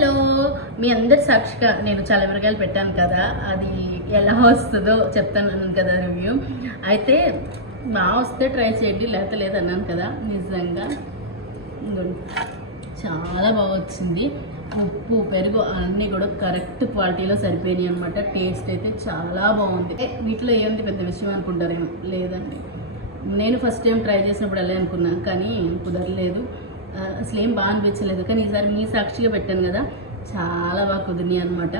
Hello మీ అందరి సాక్షిగా నేను చాలా మిరగాయలు పెట్టాను కదా అది ఎలా వస్తుందో చెప్తాను అన్నాను కదా రివ్యూ. అయితే బాగా వస్తే ట్రై చేయండి లేకపోతే లేదన్నాను కదా నిజంగా. చాలా బాగా వచ్చింది. ఉప్పు పెరుగు అన్నీ కూడా కరెక్ట్ క్వాలిటీలో సరిపోయినాయి అనమాట టేస్ట్ అయితే చాలా బాగుంది. వీటిలో ఏముంది పెద్ద విషయం అనుకుంటారేమో లేదండి. నేను ఫస్ట్ టైం ట్రై చేసినప్పుడు అలా అనుకున్నాను కానీ కుదరలేదు. అసలు ఏం బాగా అనిపించలేదు. కానీ ఈసారి మీ సాక్షిగా పెట్టాను కదా. చాలా బాగా కుదిరినాయి అనమాట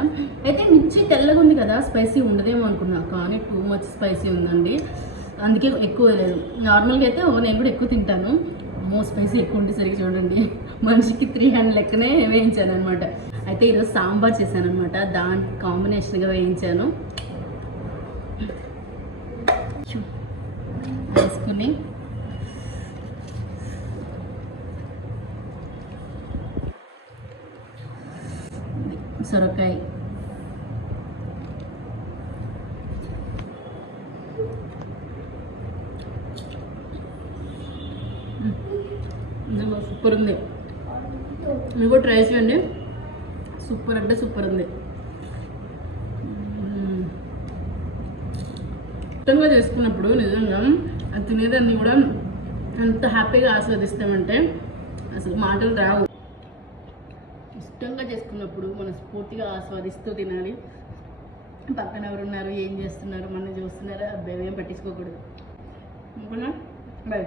అయితే మిర్చి తెల్లగా ఉంది కదా స్పైసీ ఉండదేమో అనుకున్నా. కానీ టూ మచ్ స్పైసీ ఉందండి. అందుకే ఎక్కువ లేదు. నార్మల్గా అయితే నేను కూడా ఎక్కువ తింటాను. మో స్పైసీ ఎక్కువ ఉండేసరికి చూడండి. మనిషికి త్రీ హండ్రెడ్ లెక్కనే వేయించాను అనమాట అయితే ఈరోజు సాంబార్ చేశాను అనమాట దాని కాంబినేషన్గా వేయించాను. వేసుకుని సొరకాయ. సూపర్ ఉంది. మీరు కూడా ట్రై చేయండి. సూపర్ అంటే సూపర్ ఉంది. ఇష్టంగా చేసుకున్నప్పుడు నిజంగా అది తినేదాన్ని కూడా ఎంత హ్యాపీగా ఆస్వాదిస్తామంటే అసలు మాటలు రావు. ఇష్టంగా చేసుకున్నప్పుడు మనం స్ఫూర్తిగా ఆస్వాదిస్తూ తినాలి. పక్కన ఎవరున్నారు? ఏం చేస్తున్నారు? మన చూస్తున్నారు? అబ్బాయి ఏం పట్టించుకోకూడదు. అనుకున్నా బాయ్